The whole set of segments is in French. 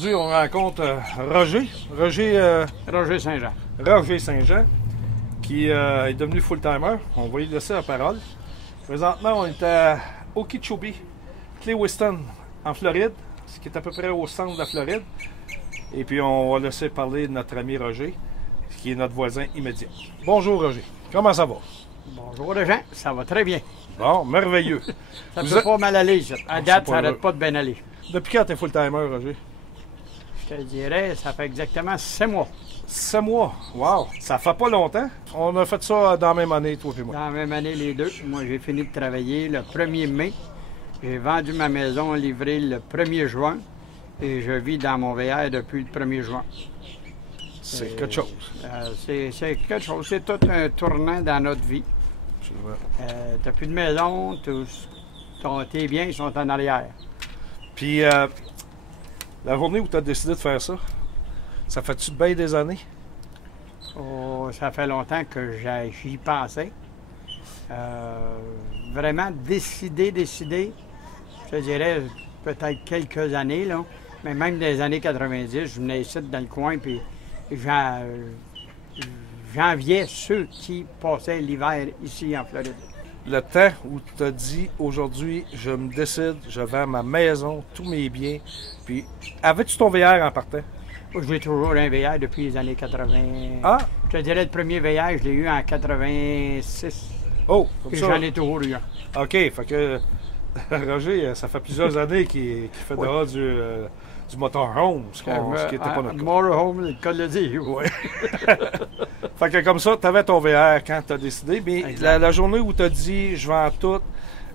Aujourd'hui, on rencontre Roger Saint-Jean. Roger Saint-Jean, qui est devenu full-timer. On va lui laisser la parole. Présentement, on est à Okeechobee, Clewiston, en Floride, ce qui est à peu près au centre de la Floride. Et puis, on va laisser parler de notre ami Roger, qui est notre voisin immédiat. Bonjour Roger, comment ça va? Bonjour les gens, ça va très bien. Bon, merveilleux. Ça peut pas mal aller, ça. À date, ça n'arrête pas de bien aller. Depuis quand t'es full-timer, Roger? Je te dirais, ça fait exactement 6 mois. 7 mois? Wow! Ça fait pas longtemps. On a fait ça dans la même année, toi et moi. Dans la même année, les deux. Moi, j'ai fini de travailler le 1er mai. J'ai vendu ma maison, livré le 1er juin. Et je vis dans mon VR depuis le 1er juin. C'est quelque chose. C'est quelque chose. C'est tout un tournant dans notre vie. T'as plus de maison, tes biens sont en arrière. Puis, la journée où tu as décidé de faire ça, ça fait-tu bien des années? Oh, ça fait longtemps que j'y pensais. Vraiment décider, je te dirais peut-être quelques années, là. Mais même des années 90, je venais ici dans le coin, puis j'enviais ceux qui passaient l'hiver ici en Floride. Le temps où tu t'as dit, aujourd'hui, je me décide, je vends ma maison, tous mes biens, puis avais-tu ton VR en partant? J'ai toujours un VR depuis les années 80. Ah! Je te dirais, le premier VR, je l'ai eu en 86. Oh, comme ça. J'en ai toujours eu un. OK, fait que Roger, ça fait plusieurs années qu'il fait dehors du motorhome, ce qui n'était pas notre cas. Motorhome, le cas de le dire. Oui. Fait que comme ça, tu avais ton VR quand tu as décidé, mais la journée où tu as dit, je vends tout,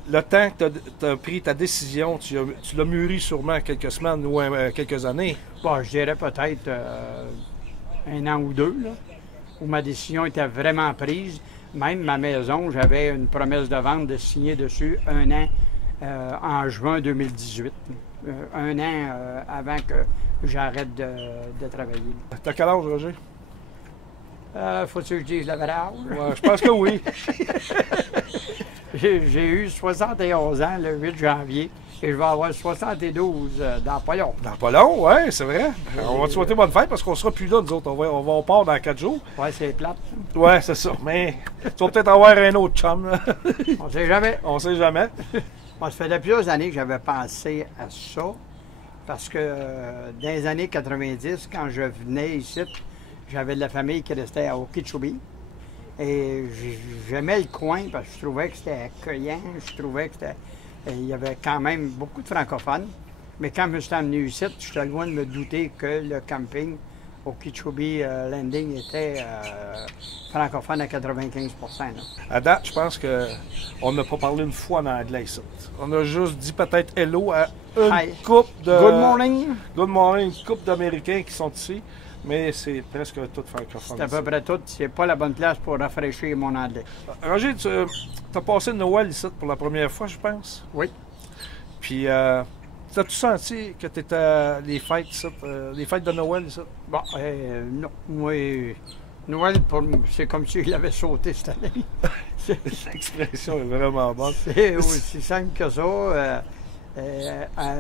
le temps que tu as pris ta décision, tu l'as mûri sûrement quelques semaines ou quelques années. Bon, je dirais peut-être 1 an ou 2, là, où ma décision était vraiment prise. Même ma maison, j'avais une promesse de vente de signer dessus 1 an en juin 2018. 1 an avant que j'arrête de travailler. T'as quel âge, Roger? Faut-tu que je dise la vraie âge? Ouais, je pense que oui. J'ai eu 71 ans le 8 janvier et je vais avoir 72 dans pas long. Dans pas long, oui, c'est vrai. On va te souhaiter bonne fête parce qu'on sera plus là, nous autres. On part dans 4 jours. Oui, c'est plate. Oui, c'est ça. Mais tu vas peut-être avoir un autre chum. Là. On sait jamais. On sait jamais. Bon, ça fait plusieurs années que j'avais pensé à ça parce que dans les années 90, quand je venais ici, j'avais de la famille qui restait à Okeechobee. Et j'aimais le coin parce que je trouvais que c'était accueillant, je trouvais qu'il y avait quand même beaucoup de francophones. Mais quand je me suis emmené ici, je suis loin de me douter que le camping Okeechobee Landing était francophone à 95 %. À date, je pense qu'on n'a pas parlé une fois en anglais ici. On a juste dit peut-être hello à une couple de... Good morning. Good morning, une couple d'Américains qui sont ici. Mais c'est presque tout francophone. C'est à peu près tout. C'est pas la bonne place pour rafraîchir mon anglais. Roger, tu as passé Noël ici pour la première fois, je pense. Oui. Puis, t'as-tu senti que tu étais les fêtes ici, les fêtes de Noël ici? Bon, non. Moi, Noël, c'est comme s'il avait sauté cette année. L'expression est vraiment bonne. C'est aussi simple que ça.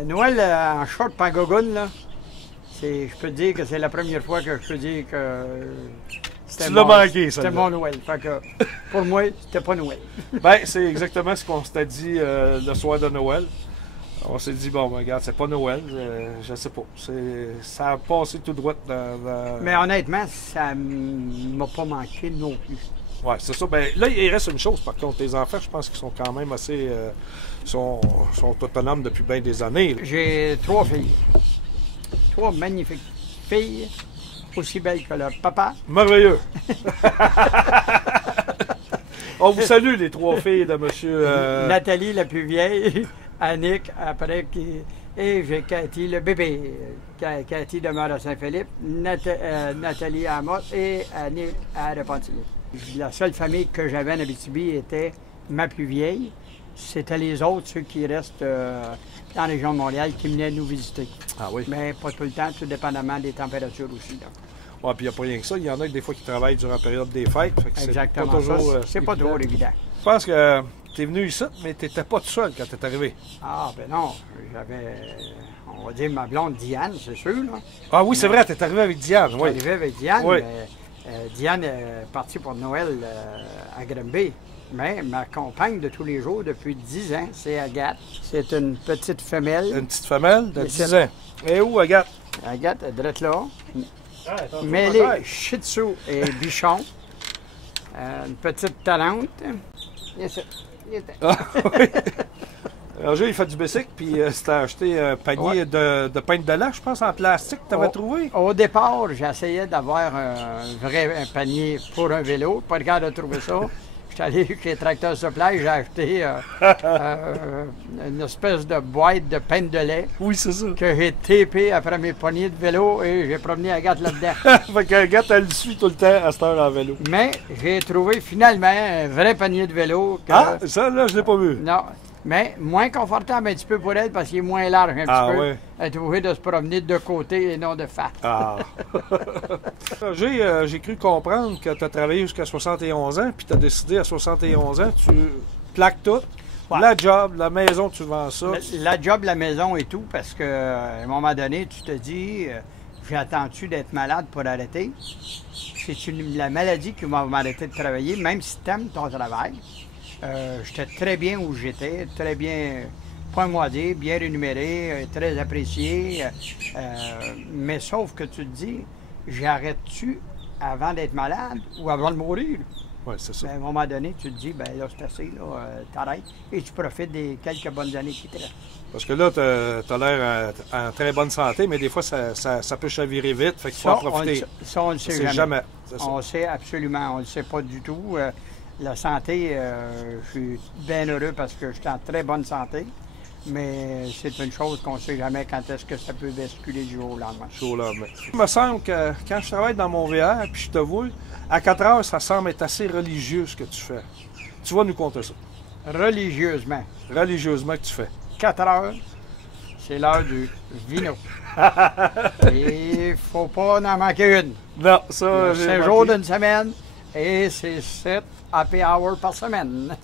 Noël en short pangogoune, là. Je peux te dire que c'est la première fois que je peux dire que c'était manqué, ça. C'était mon Noël. Fait que pour moi, c'était pas Noël. Bien, c'est exactement ce qu'on s'était dit le soir de Noël. On s'est dit, bon, regarde, c'est pas Noël, je sais pas. Ça a passé tout droit dans... Mais honnêtement, ça m'a pas manqué non plus. Oui, c'est ça. Bien, là, il reste une chose, par contre. Tes enfants, je pense qu'ils sont quand même assez... sont autonomes depuis bien des années. J'ai 3 filles. 3 magnifiques filles, aussi belles que leur papa. Merveilleux! On vous salue, les 3 filles de monsieur... Nathalie, la plus vieille, Annick, après, et j'ai Cathy, le bébé. Cathy demeure à Saint-Philippe, Nathalie à Amos et Annick à Repentigny. La seule famille que j'avais en Abitibi était ma plus vieille. C'était les autres, ceux qui restent dans la région de Montréal, qui venaient nous visiter. Ah oui? Mais pas tout le temps, tout dépendamment des températures aussi. Oui, puis il n'y a pas rien que ça. Il y en a des fois qui travaillent durant la période des fêtes. Exactement. C'est pas toujours évident. Je pense que tu es venu ici, mais tu n'étais pas tout seul quand tu es arrivé. Ah, ben non. J'avais, on va dire, ma blonde Diane, c'est sûr, là. Ah oui, c'est vrai, tu es arrivé avec Diane. Je suis Oui. arrivé avec Diane, Oui. mais Diane est partie pour Noël à Granby. Mais ma compagne de tous les jours depuis 10 ans, c'est Agathe. C'est une petite femelle. Une petite femelle de Et 10 ans. Et où, Agathe? Agathe, elle doit être là. Ah, Mais elle est Shih Tzu et Bichon. Une petite talente. Yes, yes. Ah, oui. Roger, il fait du bicycle, puis c'était acheté un panier Ouais. de peintes de lait, je pense, en plastique que tu avais trouvé. Au départ, j'essayais d'avoir un panier pour un vélo. Pas le cas de trouver ça. Je suis allé chez Tracteur Supply, j'ai acheté une espèce de boîte de peintes de lait Oui, c'est ça. que j'ai tapé après mes poignées de vélo et j'ai promené Agathe là-dedans. Fait qu'Agathe, elle le suit tout le temps à cette heure en vélo. Mais j'ai trouvé finalement un vrai panier de vélo. Ah, ça, là, je l'ai pas vu. Non, mais moins confortable un petit peu pour elle parce qu'il est moins large un Ah, petit peu. ouais. Elle est obligée de se promener de côté et non de face. Ah. J'ai cru comprendre que tu as travaillé jusqu'à 71 ans, puis tu as décidé à 71 ans, tu plaques tout. Ouais. La job, la maison, tu vends ça. La job, la maison et tout, parce qu'à un moment donné, tu te dis, j'ai attendu d'être malade pour arrêter. C'est la maladie qui m'a arrêté de travailler, même si tu aimes ton travail. J'étais très bien où j'étais, très bien, pas moi dire, bien rémunéré, très apprécié. Mais sauf que tu te dis, j'arrête-tu avant d'être malade ou avant de mourir? Oui, c'est ça. Ben, à un moment donné, tu te dis, ben là, c'est assez, là, t'arrêtes et tu profites des quelques bonnes années qui te restent. Parce que là, tu as l'air en très bonne santé, mais des fois, ça peut chavirer vite. Fait qu'il faut en profiter. On le sait C'est jamais. jamais. C'est ça. On le sait absolument, on ne le sait pas du tout. La santé, je suis bien heureux parce que je suis en très bonne santé, mais c'est une chose qu'on ne sait jamais quand est-ce que ça peut basculer du jour au lendemain. Chaud là, mais... Il me semble que quand je travaille dans mon VR, puis je te vois, à 4 heures, ça semble être assez religieux ce que tu fais. Tu vas nous compter ça. Religieusement, Religieusement que tu fais. 4 heures, c'est l'heure du vino. Et il ne faut pas en manquer une. Non, ça, j'ai 5 remarqué. jours d'une semaine et c'est 7 happy hours par semaine.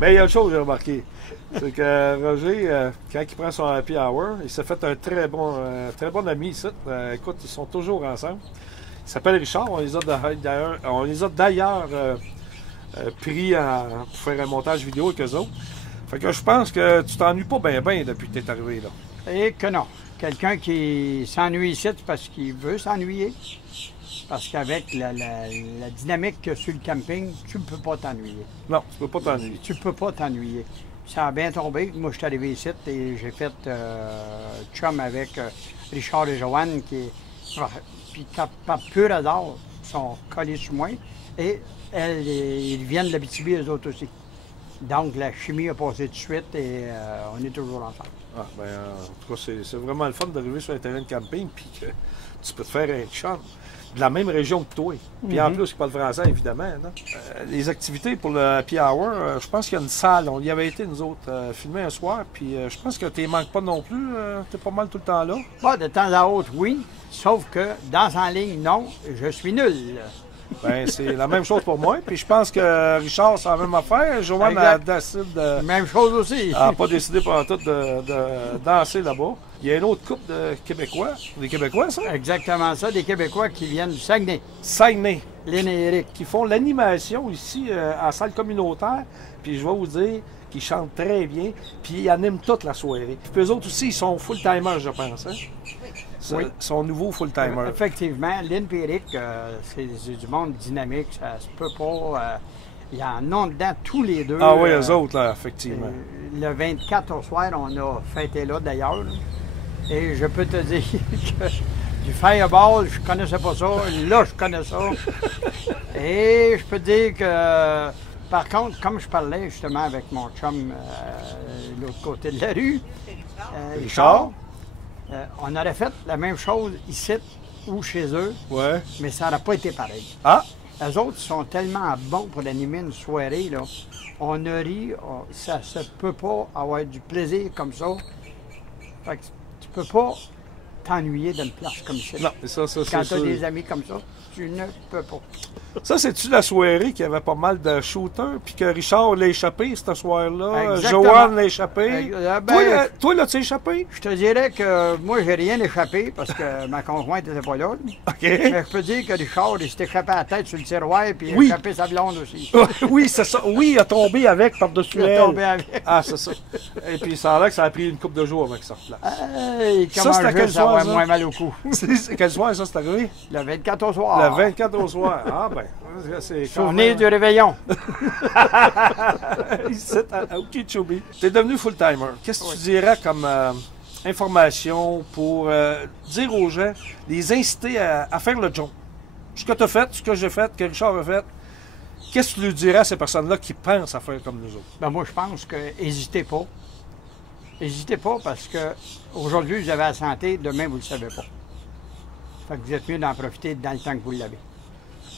Mais il y a une chose que j'ai remarqué. C'est que Roger, quand il prend son happy hour, il s'est fait un très bon ami ici. Écoute, ils sont toujours ensemble. Il s'appelle Richard. On les a d'ailleurs pris pour faire un montage vidéo avec eux autres. Fait que je pense que tu t'ennuies pas bien depuis que tu es arrivé là. Et que non. Quelqu'un qui s'ennuie ici, c'est parce qu'il veut s'ennuyer. Parce qu'avec la dynamique qu'il y a sur le camping, tu ne peux pas t'ennuyer. Non, tu peux pas t'ennuyer. Tu peux pas t'ennuyer. Ça a bien tombé. Moi, je suis arrivé ici et j'ai fait chum avec Richard et Joanne puis par pur hasard, ils sont collés sur moi. Et ils viennent de l'Abitibi, eux autres aussi. Donc, la chimie a passé tout de suite et on est toujours ensemble. Ah, ben, en tout cas, c'est vraiment le fun d'arriver sur un terrain de camping puis que tu peux te faire un chum de la même région que toi. Puis en plus, il parle français, évidemment. Non? Les activités pour le Happy Hour, je pense qu'il y a une salle. On y avait été, nous autres, filmer un soir. Puis je pense que tu ne manques pas non plus. Tu es pas mal tout le temps là. Bon, de temps à autre, oui. Sauf que dans en ligne, non, je suis nul. Ben, c'est la même chose pour moi. Puis je pense que Richard, c'est la même affaire. Joanne a décidé Même chose aussi. n'a pas décidé pendant tout de danser là-bas. Il y a une autre couple de Québécois. Des Québécois, ça? Exactement ça, des Québécois qui viennent du Saguenay, Saguenay. Lynn et Eric. Qui font l'animation ici en salle communautaire. Puis je vais vous dire qu'ils chantent très bien. Puis ils animent toute la soirée. Puis eux autres aussi, ils sont full-timers, je pense. Hein? Oui. Ils sont nouveaux full-timers. Effectivement, Lynn et Eric, c'est du monde dynamique, ça se peut pas. Il y en a dedans tous les deux. Ah oui, eux autres, là, effectivement. Le 24 au soir, on a fêté là d'ailleurs. Là. Et je peux te dire que du fireball, je connaissais pas ça. Là, je connais ça. Et je peux te dire que, par contre, comme je parlais justement avec mon chum de l'autre côté de la rue, Richard, on aurait fait la même chose ici ou chez eux, Ouais. mais ça n'aurait pas été pareil. Ah! Les autres sont tellement bons pour animer une soirée, là. On a ri, ça se peut pas avoir du plaisir comme ça. Fait que tu peux pas t'ennuyer d'une place comme ça. Non, ça, Quand tu as sûr. des amis comme ça. tu ne peux pas. Ça, c'est-tu la soirée qu'il y avait pas mal de shooters, puis que Richard l'a échappé ce soir-là, Exactement. Joanne l'a échappé. Ben, Toi, l'as-tu échappé? je te dirais que moi, j'ai rien échappé parce que ma conjointe n'était pas là. OK. Mais je peux dire que Richard, il s'est échappé à la tête sur le tiroir puis il a Oui. échappé sa blonde aussi. Oui, c'est ça. Oui, il a tombé avec par-dessus Il est elle. tombé avec. Ah, c'est ça. Et puis, ça a l'air que ça a pris une couple de jours avant que ça replace. Hey, Ça, comment c'était à quel juste avoir soir, ça? moins mal au cou. C'est quel soir, ça, c'est arrivé? Le 24 au soir. Le 24 au soir. Ah, ben, c'est quand Souvenir même... du réveillon. Ici, à Okeechobee. Tu es devenu full-timer. Qu'est-ce que tu dirais comme information pour dire aux gens, les inciter à faire le job? Ce que tu as fait, ce que j'ai fait, que Richard a fait, qu'est-ce que tu lui dirais à ces personnes-là qui pensent à faire comme nous autres? Ben moi, je pense que n'hésitez pas. N'hésitez pas parce que aujourd'hui, vous avez la santé, demain, vous ne le savez pas. Fait que vous êtes mieux d'en profiter dans le temps que vous l'avez.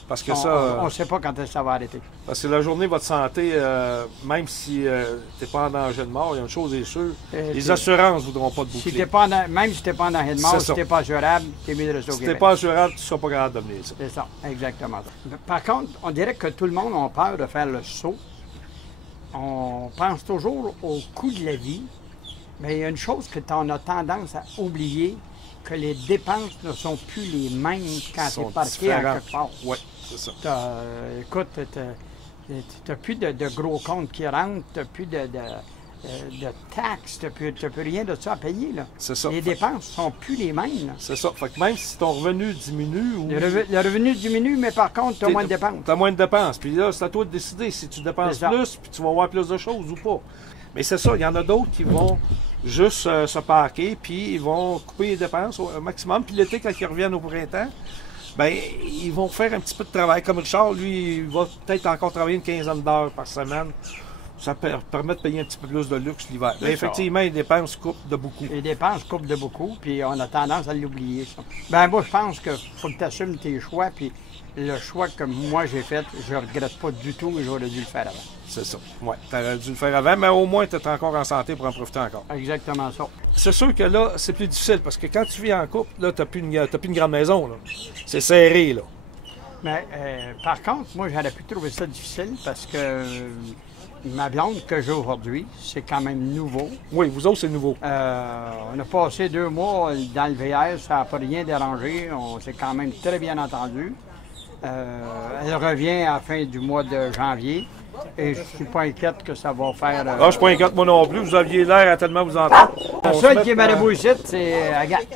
Parce que On ne sait pas quand est-ce que ça va arrêter. Parce que la journée, votre santé, même si tu n'es pas en danger de mort, il y a une chose est sûre, les assurances ne voudront pas te boucler. Si même si tu n'es pas en danger de mort, si tu n'es pas assurable, tu es mieux de rester au Si tu Québec. n'es pas assurable, tu ne seras pas capable de venir ici. C'est ça, exactement. Par contre, on dirait que tout le monde a peur de faire le saut. On pense toujours au coût de la vie, mais il y a une chose que on a tendance à oublier, que les dépenses ne sont plus les mêmes quand tu es parqué à quelque part. Oui, c'est ça. Écoute, tu n'as plus de gros comptes qui rentrent, tu n'as plus de taxes, tu n'as plus rien de ça à payer. Là. C'est ça. Les dépenses ne sont plus les mêmes. Là. C'est ça. Fait que même si ton revenu diminue ou... Le revenu diminue, mais par contre, tu as moins de dépenses. Tu as moins de dépenses. Puis là, c'est à toi de décider si tu dépenses plus, puis tu vas avoir plus de choses ou pas. Mais c'est ça, il y en a d'autres qui vont juste se parquer, puis ils vont couper les dépenses au maximum. Puis l'été, quand ils reviennent au printemps, ben ils vont faire un petit peu de travail. Comme Richard, lui, il va peut-être encore travailler une quinzaine d'heures par semaine. Ça permet de payer un petit peu plus de luxe l'hiver. Mais effectivement, les dépenses coupent de beaucoup. Les dépenses coupent de beaucoup, puis on a tendance à l'oublier, ça. Ben moi, je pense qu'il faut que tu assumes tes choix, puis le choix que moi j'ai fait, je regrette pas du tout, mais j'aurais dû le faire avant. C'est ça. Oui, tu aurais dû le faire avant, mais au moins, tu es encore en santé pour en profiter encore. Exactement ça. C'est sûr que là, c'est plus difficile, parce que quand tu vis en couple, là, tu n'as plus une grande maison. Là. C'est serré, là. Mais par contre, moi, j'aurais pu trouver ça difficile, parce que ma blonde que j'ai aujourd'hui, c'est quand même nouveau. Oui, vous autres, c'est nouveau. On a passé 2 mois dans le VR, ça n'a pas rien dérangé. On s'est quand même très bien entendu. Elle revient à la fin du mois de janvier. Et je ne suis pas inquiète que ça va faire... Ah, je ne suis pas inquiète, moi non plus. Vous aviez l'air à tellement vous entendre. Le seul qui est marabout ici, c'est Agathe.